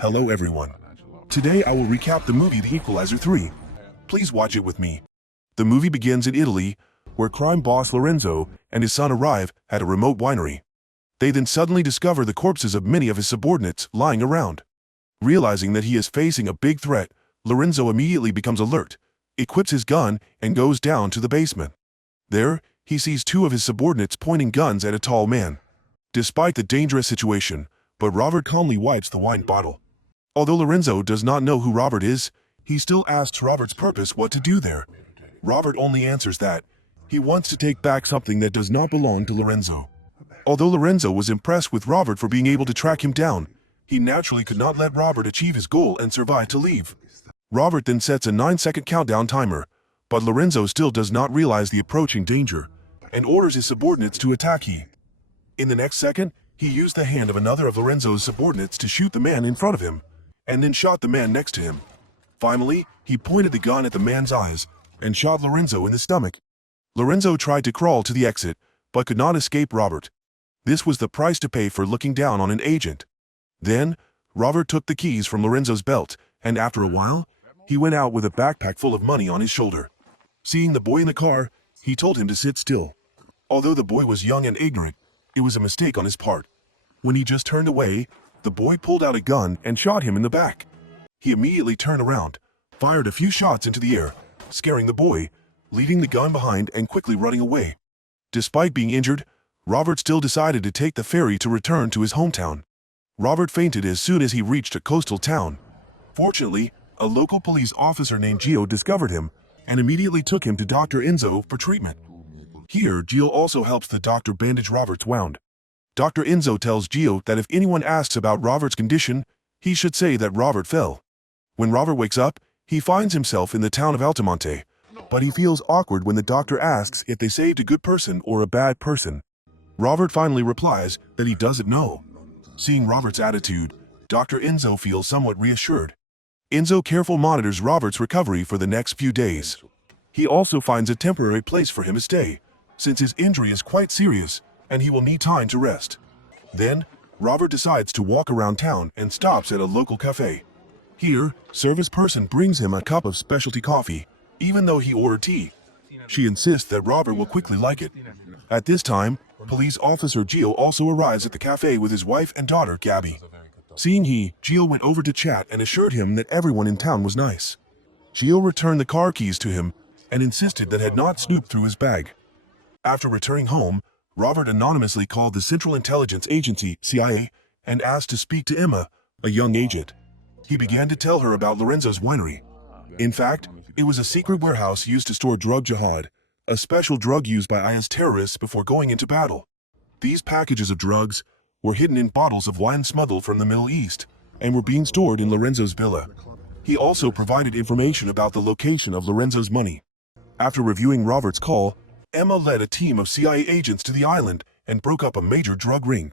Hello everyone. Today I will recap the movie The Equalizer 3. Please watch it with me. The movie begins in Italy, where crime boss Lorenzo and his son arrive at a remote winery. They then suddenly discover the corpses of many of his subordinates lying around. Realizing that he is facing a big threat, Lorenzo immediately becomes alert, equips his gun, and goes down to the basement. There, he sees two of his subordinates pointing guns at a tall man. Despite the dangerous situation, but Robert calmly wipes the wine bottle. Although Lorenzo does not know who Robert is, he still asks Robert's purpose what to do there. Robert only answers that he wants to take back something that does not belong to Lorenzo. Although Lorenzo was impressed with Robert for being able to track him down, he naturally could not let Robert achieve his goal and survive to leave. Robert then sets a 9-second countdown timer, but Lorenzo still does not realize the approaching danger and orders his subordinates to attack him. In the next second, he used the hand of another of Lorenzo's subordinates to shoot the man in front of him, and then shot the man next to him. Finally, he pointed the gun at the man's eyes and shot Lorenzo in the stomach. Lorenzo tried to crawl to the exit, but could not escape Robert. This was the price to pay for looking down on an agent. Then, Robert took the keys from Lorenzo's belt, and after a while, he went out with a backpack full of money on his shoulder. Seeing the boy in the car, he told him to sit still. Although the boy was young and ignorant, it was a mistake on his part. When he just turned away, the boy pulled out a gun and shot him in the back. He immediately turned around, fired a few shots into the air, scaring the boy, leaving the gun behind and quickly running away. Despite being injured, Robert still decided to take the ferry to return to his hometown. Robert fainted as soon as he reached a coastal town. Fortunately, a local police officer named Gio discovered him and immediately took him to Dr. Enzo for treatment. Here, Gio also helps the doctor bandage Robert's wound. Dr. Enzo tells Gio that if anyone asks about Robert's condition, he should say that Robert fell. When Robert wakes up, he finds himself in the town of Altamonte, but he feels awkward when the doctor asks if they saved a good person or a bad person. Robert finally replies that he doesn't know. Seeing Robert's attitude, Dr. Enzo feels somewhat reassured. Enzo carefully monitors Robert's recovery for the next few days. He also finds a temporary place for him to stay, since his injury is quite serious and he will need time to rest. Then, Robert decides to walk around town and stops at a local cafe. Here, service person brings him a cup of specialty coffee, even though he ordered tea. She insists that Robert will quickly like it. At this time, police officer Gio also arrives at the cafe with his wife and daughter, Gabby. Seeing Gio went over to chat and assured him that everyone in town was nice. Gio returned the car keys to him and insisted that had not snooped through his bag. After returning home, Robert anonymously called the Central Intelligence Agency, CIA, and asked to speak to Emma, a young agent. He began to tell her about Lorenzo's winery. In fact, it was a secret warehouse used to store drug jihad, a special drug used by IS terrorists before going into battle. These packages of drugs were hidden in bottles of wine smuggled from the Middle East and were being stored in Lorenzo's villa. He also provided information about the location of Lorenzo's money. After reviewing Robert's call, Emma led a team of CIA agents to the island and broke up a major drug ring.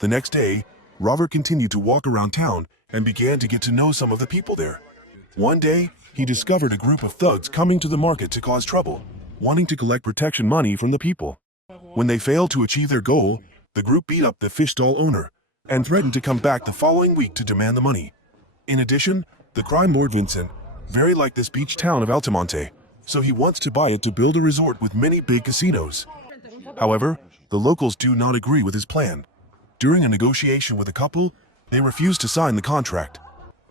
The next day, Robert continued to walk around town and began to get to know some of the people there. One day, he discovered a group of thugs coming to the market to cause trouble, wanting to collect protection money from the people. When they failed to achieve their goal, the group beat up the fish stall owner and threatened to come back the following week to demand the money. In addition, the crime lord Vincent very liked this beach town of Altamonte, so he wants to buy it to build a resort with many big casinos. However, the locals do not agree with his plan. During a negotiation with the couple, they refuse to sign the contract.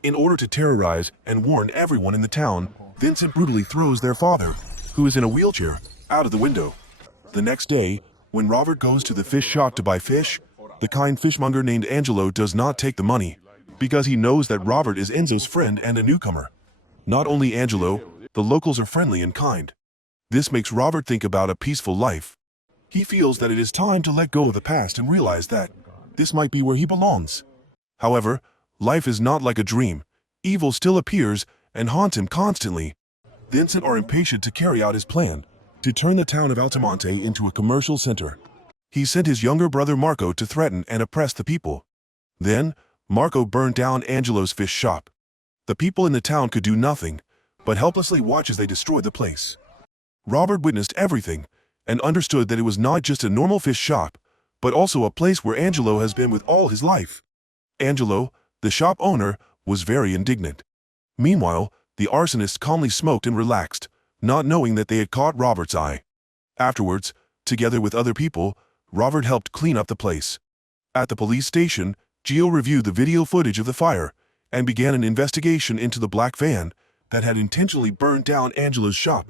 In order to terrorize and warn everyone in the town, Vincent brutally throws their father, who is in a wheelchair, out of the window. The next day, when Robert goes to the fish shop to buy fish, the kind fishmonger named Angelo does not take the money, because he knows that Robert is Enzo's friend and a newcomer. Not only Angelo, the locals are friendly and kind. This makes Robert think about a peaceful life. He feels that it is time to let go of the past and realize that this might be where he belongs. However, life is not like a dream. Evil still appears and haunts him constantly. Vincent are impatient to carry out his plan, to turn the town of Altamonte into a commercial center. He sent his younger brother Marco to threaten and oppress the people. Then, Marco burned down Angelo's fish shop. The people in the town could do nothing, but helplessly watch as they destroyed the place. Robert witnessed everything and understood that it was not just a normal fish shop, but also a place where Angelo has been with all his life. Angelo, The shop owner was very indignant. Meanwhile, the arsonists calmly smoked and relaxed, not knowing that they had caught Robert's eye. Afterwards, together with other people, Robert helped clean up the place. At the police station, Gio reviewed the video footage of the fire and began an investigation into the black van that had intentionally burned down Angela's shop.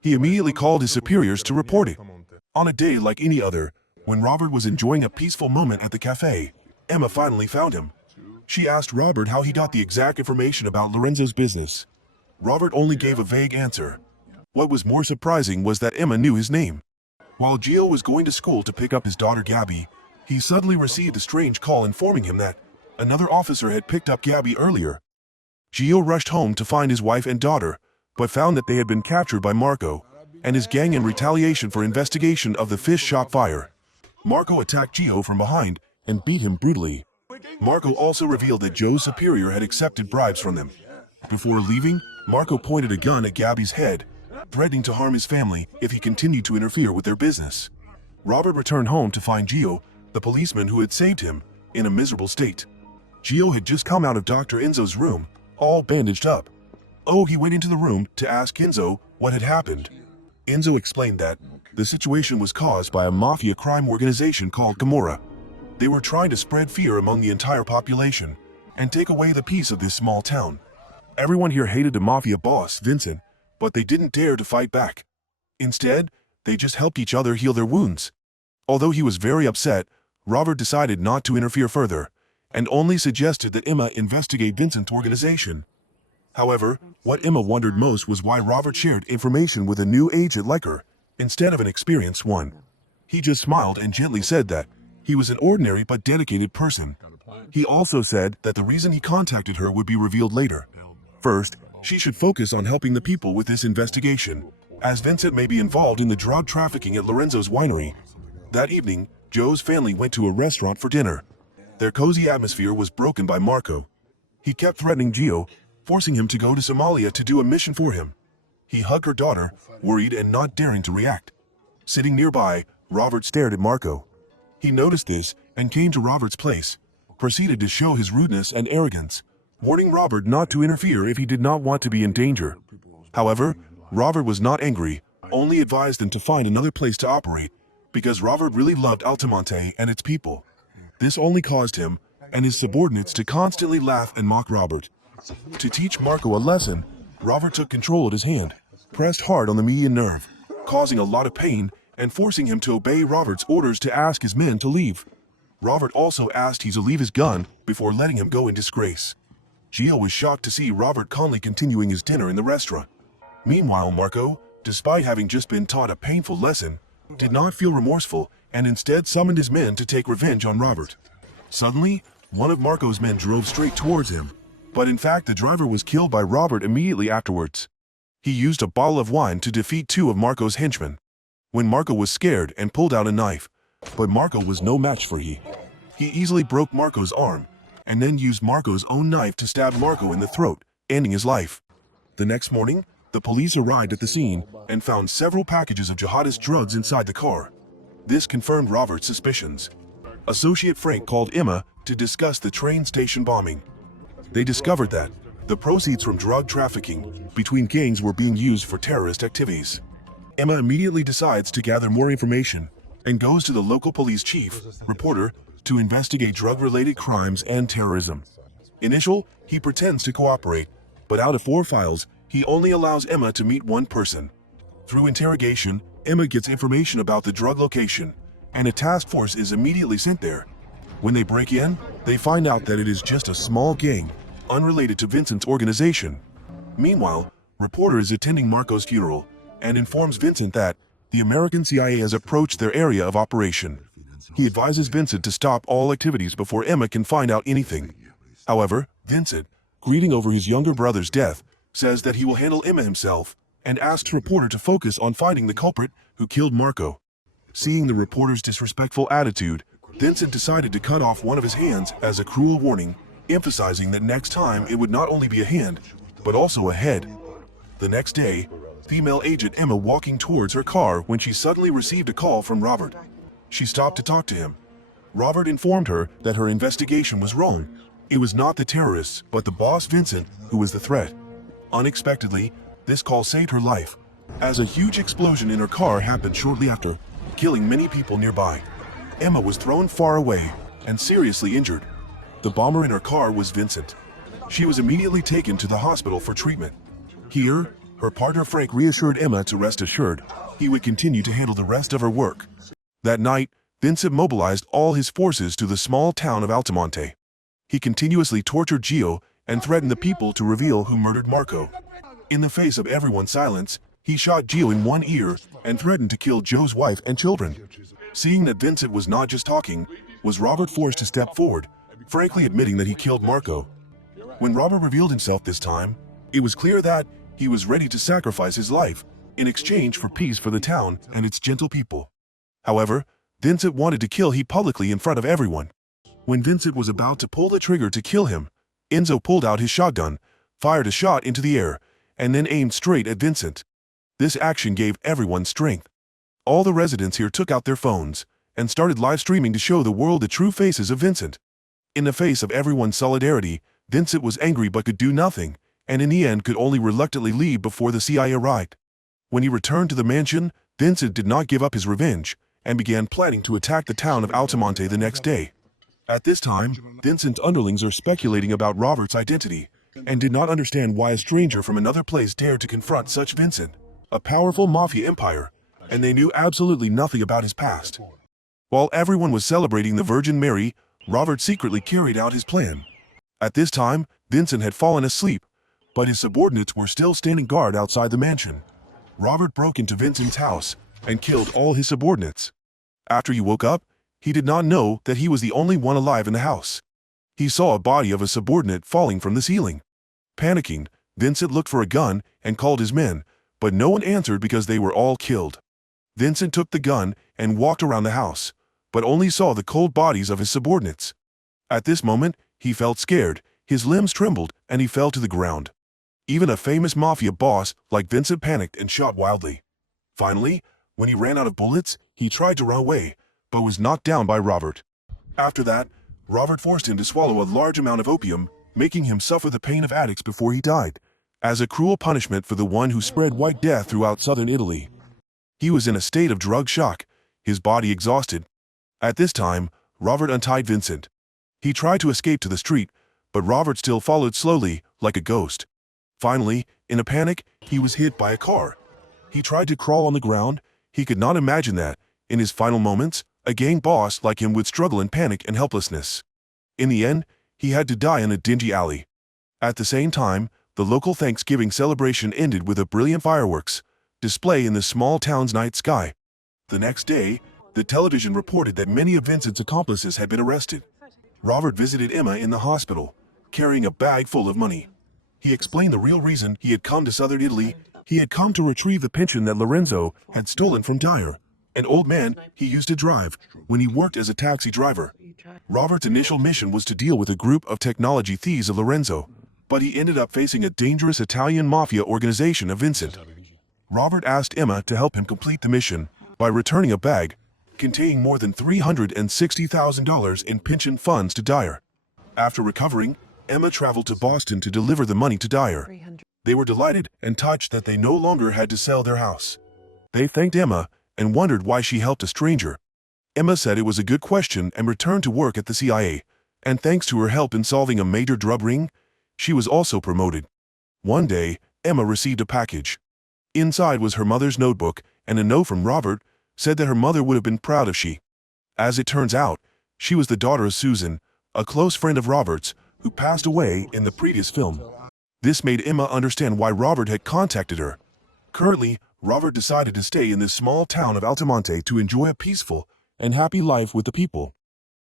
He immediately called his superiors to report it. On a day like any other, when Robert was enjoying a peaceful moment at the cafe, Emma finally found him. She asked Robert how he got the exact information about Lorenzo's business. Robert only gave a vague answer. What was more surprising was that Emma knew his name. While Gio was going to school to pick up his daughter Gabby, he suddenly received a strange call informing him that another officer had picked up Gabby earlier. Gio rushed home to find his wife and daughter, but found that they had been captured by Marco and his gang in retaliation for investigation of the fish shop fire. Marco attacked Gio from behind and beat him brutally. Marco also revealed that Joe's superior had accepted bribes from them. Before leaving, Marco pointed a gun at Gabby's head, threatening to harm his family if he continued to interfere with their business. Robert returned home to find Gio, the policeman who had saved him, in a miserable state. Gio had just come out of Dr. Enzo's room, all bandaged up. He went into the room to ask Enzo what had happened. Enzo explained that the situation was caused by a mafia crime organization called Camorra. They were trying to spread fear among the entire population and take away the peace of this small town. Everyone here hated the mafia boss, Vincent, but they didn't dare to fight back. Instead, they just helped each other heal their wounds. Although he was very upset, Robert decided not to interfere further and only suggested that Emma investigate Vincent's organization. However, what Emma wondered most was why Robert shared information with a new agent like her instead of an experienced one. He just smiled and gently said that he was an ordinary but dedicated person. He also said that the reason he contacted her would be revealed later. First, she should focus on helping the people with this investigation, as Vincent may be involved in the drug trafficking at Lorenzo's winery. That evening, Joe's family went to a restaurant for dinner. Their cozy atmosphere was broken by Marco. He kept threatening Gio, forcing him to go to Somalia to do a mission for him. He hugged her daughter, worried and not daring to react. Sitting nearby, Robert stared at Marco. He noticed this and came to Robert's place, proceeded to show his rudeness and arrogance, warning Robert not to interfere if he did not want to be in danger. However, Robert was not angry, only advised them to find another place to operate, because Robert really loved Altamonte and its people. This only caused him and his subordinates to constantly laugh and mock Robert. To teach Marco a lesson, Robert took control of his hand, pressed hard on the median nerve, causing a lot of pain and forcing him to obey Robert's orders to ask his men to leave. Robert also asked he to leave his gun before letting him go in disgrace. Gio was shocked to see Robert calmly continuing his dinner in the restaurant. Meanwhile, Marco, despite having just been taught a painful lesson, did not feel remorseful and instead summoned his men to take revenge on Robert. Suddenly, one of Marco's men drove straight towards him, but in fact the driver was killed by Robert immediately afterwards. He used a bottle of wine to defeat two of Marco's henchmen. When Marco was scared and pulled out a knife, but Marco was no match for he easily broke Marco's arm, and then used Marco's own knife to stab Marco in the throat, ending his life. The next morning, the police arrived at the scene and found several packages of jihadist drugs inside the car. This confirmed Robert's suspicions. Associate Frank called Emma to discuss the train station bombing. They discovered that the proceeds from drug trafficking between gangs were being used for terrorist activities. Emma immediately decides to gather more information and goes to the local police chief, reporter, to investigate drug-related crimes and terrorism. He pretends to cooperate, but out of 4 files, he only allows Emma to meet one person. Through interrogation, Emma gets information about the drug location, and a task force is immediately sent there. When they break in, they find out that it is just a small gang, unrelated to Vincent's organization. Meanwhile, reporter is attending Marco's funeral and informs Vincent that the American CIA has approached their area of operation. He advises Vincent to stop all activities before Emma can find out anything. However, Vincent, grieving over his younger brother's death, says that he will handle Emma himself and asks reporter to focus on finding the culprit who killed Marco. Seeing the reporter's disrespectful attitude, Vincent decided to cut off one of his hands as a cruel warning, emphasizing that next time it would not only be a hand, but also a head. The next day, female agent Emma walking towards her car when she suddenly received a call from Robert. She stopped to talk to him. Robert informed her that her investigation was wrong. It was not the terrorists, but the boss Vincent, who was the threat. Unexpectedly, this call saved her life, as a huge explosion in her car happened shortly after, killing many people nearby. Emma was thrown far away and seriously injured. The bomber in her car was Vincent. She was immediately taken to the hospital for treatment. Here, her partner Frank reassured Emma to rest assured he would continue to handle the rest of her work. That night, Vincent mobilized all his forces to the small town of Altamonte. He continuously tortured Gio and threatened the people to reveal who murdered Marco. In the face of everyone's silence, he shot Gio in one ear and threatened to kill Joe's wife and children. Seeing that Vincent was not just talking, was Robert forced to step forward, frankly admitting that he killed Marco. When Robert revealed himself this time, it was clear that he was ready to sacrifice his life in exchange for peace for the town and its gentle people. However, Vincent wanted to kill him publicly in front of everyone. When Vincent was about to pull the trigger to kill him, Enzo pulled out his shotgun, fired a shot into the air, and then aimed straight at Vincent. This action gave everyone strength. All the residents here took out their phones and started live streaming to show the world the true faces of Vincent. In the face of everyone's solidarity, Vincent was angry but could do nothing, and in the end could only reluctantly leave before the CIA arrived. When he returned to the mansion, Vincent did not give up his revenge and began planning to attack the town of Altamonte the next day. At this time, Vincent's underlings are speculating about Robert's identity and did not understand why a stranger from another place dared to confront such Vincent, a powerful mafia empire, and they knew absolutely nothing about his past. While everyone was celebrating the Virgin Mary, Robert secretly carried out his plan. At this time, Vincent had fallen asleep, but his subordinates were still standing guard outside the mansion. Robert broke into Vincent's house and killed all his subordinates. After he woke up, he did not know that he was the only one alive in the house. He saw a body of a subordinate falling from the ceiling. Panicking, Vincent looked for a gun and called his men, but no one answered because they were all killed. Vincent took the gun and walked around the house, but only saw the cold bodies of his subordinates. At this moment, he felt scared, his limbs trembled, and he fell to the ground. Even a famous mafia boss like Vincent panicked and shot wildly. Finally, when he ran out of bullets, he tried to run away, but was knocked down by Robert. After that, Robert forced him to swallow a large amount of opium, making him suffer the pain of addicts before he died, as a cruel punishment for the one who spread White Death throughout southern Italy. He was in a state of drug shock, his body exhausted. At this time, Robert untied Vincent. He tried to escape to the street, but Robert still followed slowly, like a ghost. Finally, in a panic, he was hit by a car. He tried to crawl on the ground. He could not imagine that, in his final moments, a gang boss like him would struggle in panic and helplessness. In the end, he had to die in a dingy alley. At the same time, the local Thanksgiving celebration ended with a brilliant fireworks display in the small town's night sky. The next day, the television reported that many of Vincent's accomplices had been arrested. Robert visited Emma in the hospital, carrying a bag full of money. He explained the real reason he had come to southern Italy. He had come to retrieve the pension that Lorenzo had stolen from Dyer, an old man he used to drive when he worked as a taxi driver. Robert's initial mission was to deal with a group of technology thieves of Lorenzo, but he ended up facing a dangerous Italian mafia organization of Vincent. Robert asked Emma to help him complete the mission by returning a bag containing more than $360,000 in pension funds to Dyer. After recovering, Emma traveled to Boston to deliver the money to Dyer. They were delighted and touched that they no longer had to sell their house. They thanked Emma and wondered why she helped a stranger. Emma said it was a good question and returned to work at the CIA, and thanks to her help in solving a major drug ring, she was also promoted. One day, Emma received a package. Inside was her mother's notebook, and a note from Robert said that her mother would have been proud if she. As it turns out, she was the daughter of Susan, a close friend of Robert's, who passed away in the previous film. This made Emma understand why Robert had contacted her. Currently, Robert decided to stay in this small town of Altamonte to enjoy a peaceful and happy life with the people.